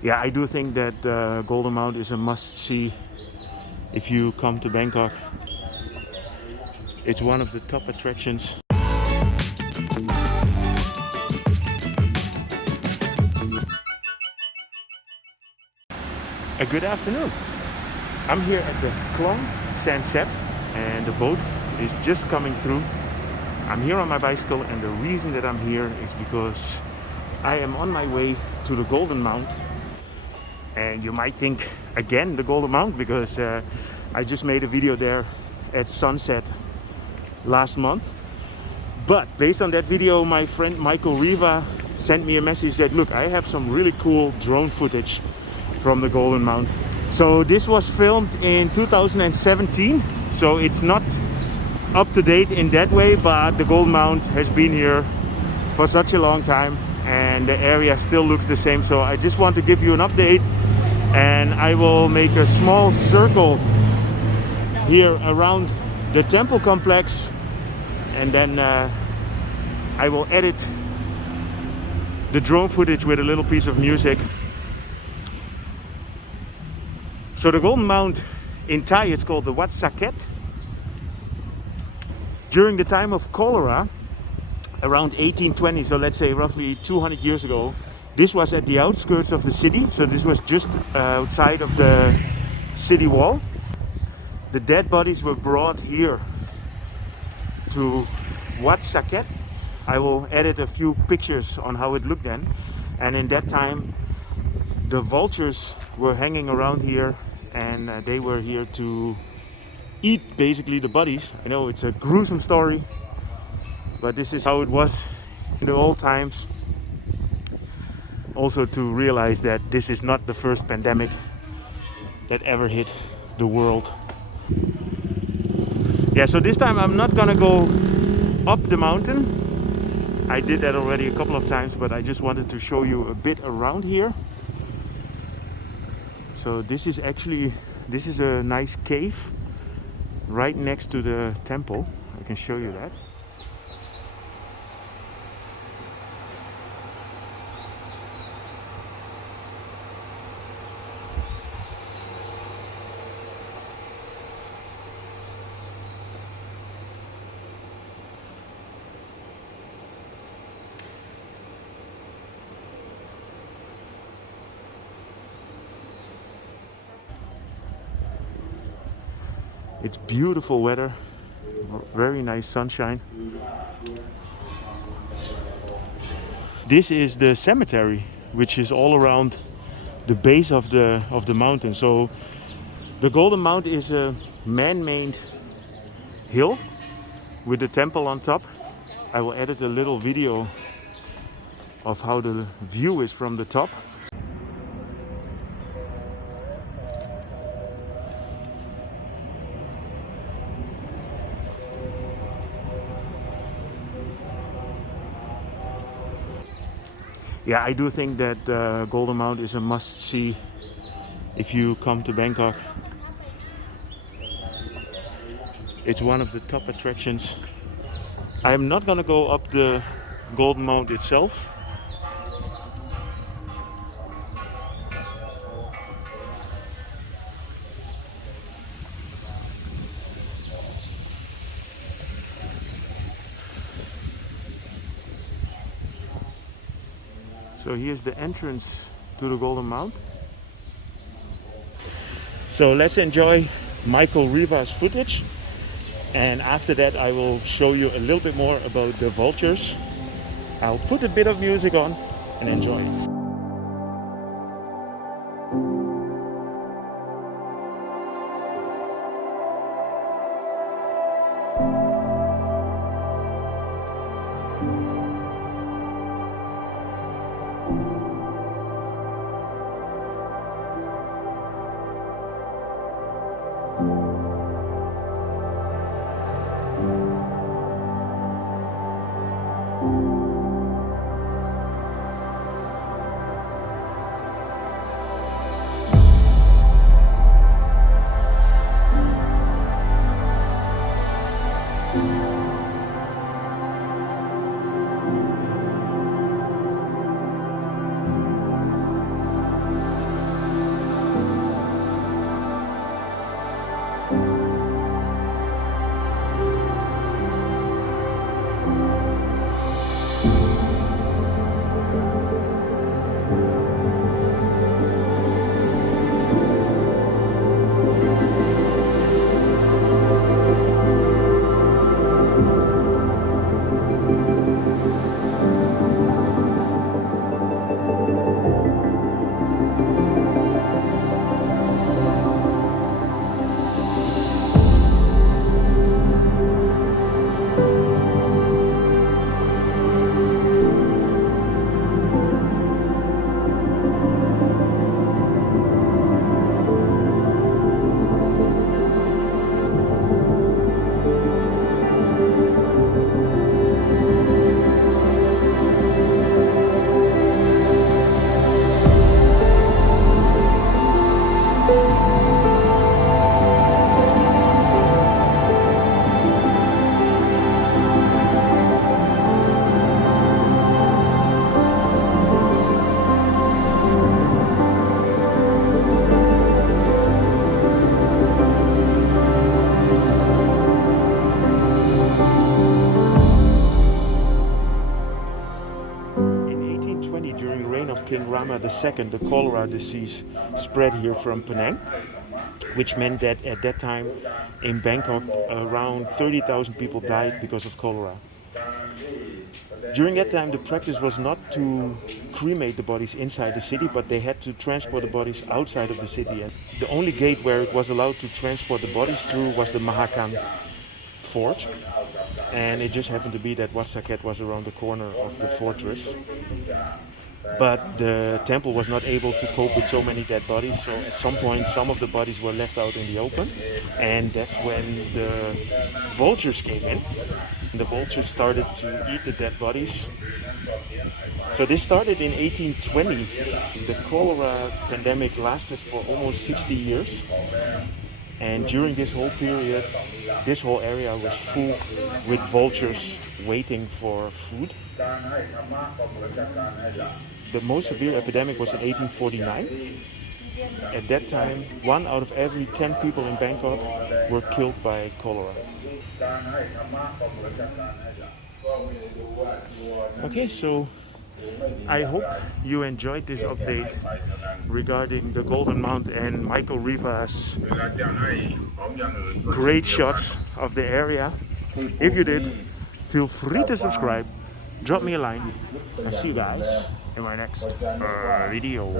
Yeah, I do think that Golden Mount is a must-see if you come to Bangkok. It's one of the top attractions. A good afternoon. I'm here at the Khlong Saeb and the boat is just coming through. I'm here on my bicycle, and the reason that I'm here is because I am on my way to the Golden Mount. And you might think, again, the Golden Mount, because I just made a video there at sunset last month. But based on that video, my friend Michael Rifa sent me a message that, look, I have some really cool drone footage from the Golden Mount. So this was filmed in 2017, so it's not up to date in that way, but the Golden Mount has been here for such a long time and the area still looks the same. So I just want to give you an update, and I will make a small circle here around the temple complex, and then I will edit the drone footage with a little piece of music. So the Golden Mount in Thai is called the Wat Sa Ket. During the time of cholera, around 1820, so let's say roughly 200 years ago, this was at the outskirts of the city. So this was just outside of the city wall. The dead bodies were brought here to Wat Sa Ket. I will edit a few pictures on how it looked then. And in that time, the vultures were hanging around here, and they were here to eat basically the bodies. I know it's a gruesome story, but this is how it was in the old times. Also to realize that this is not the first pandemic that ever hit the world. Yeah, so this time I'm not gonna go up the mountain. I did that already a couple of times, but I just wanted to show you a bit around here. So this is a nice cave right next to the temple. I can show you that. It's beautiful weather, very nice sunshine. This is the cemetery, which is all around the base of the mountain. So the Golden Mount is a man-made hill with the temple on top. I will edit a little video of how the view is from the top. Yeah, I do think that Golden Mount is a must-see if you come to Bangkok. It's one of the top attractions. I am not gonna go up the Golden Mount itself. So here's the entrance to the Golden Mount. So let's enjoy Michael Rifa's footage, and after that I will show you a little bit more about the vultures. I'll put a bit of music on and enjoy it. Rifa II, the cholera disease, spread here from Penang, which meant that at that time in Bangkok around 30,000 people died because of cholera. During that time, the practice was not to cremate the bodies inside the city, but they had to transport the bodies outside of the city. And the only gate where it was allowed to transport the bodies through was the Mahakam fort. And it just happened to be that Wat Sa Ket was around the corner of the fortress. But the temple was not able to cope with so many dead bodies, so at some point some of the bodies were left out in the open, and that's when the vultures came in. The vultures started to eat the dead bodies. So this started in 1820. The cholera pandemic lasted for almost 60 years. And during this whole period, this whole area was full with vultures waiting for food. The most severe epidemic was in 1849. At that time, 1 out of every 10 people in Bangkok were killed by cholera. Okay, so I hope you enjoyed this update regarding the Golden Mount and Michael Rifa's great shots of the area. If you did, feel free to subscribe, drop me a line, and see you guys in my next video.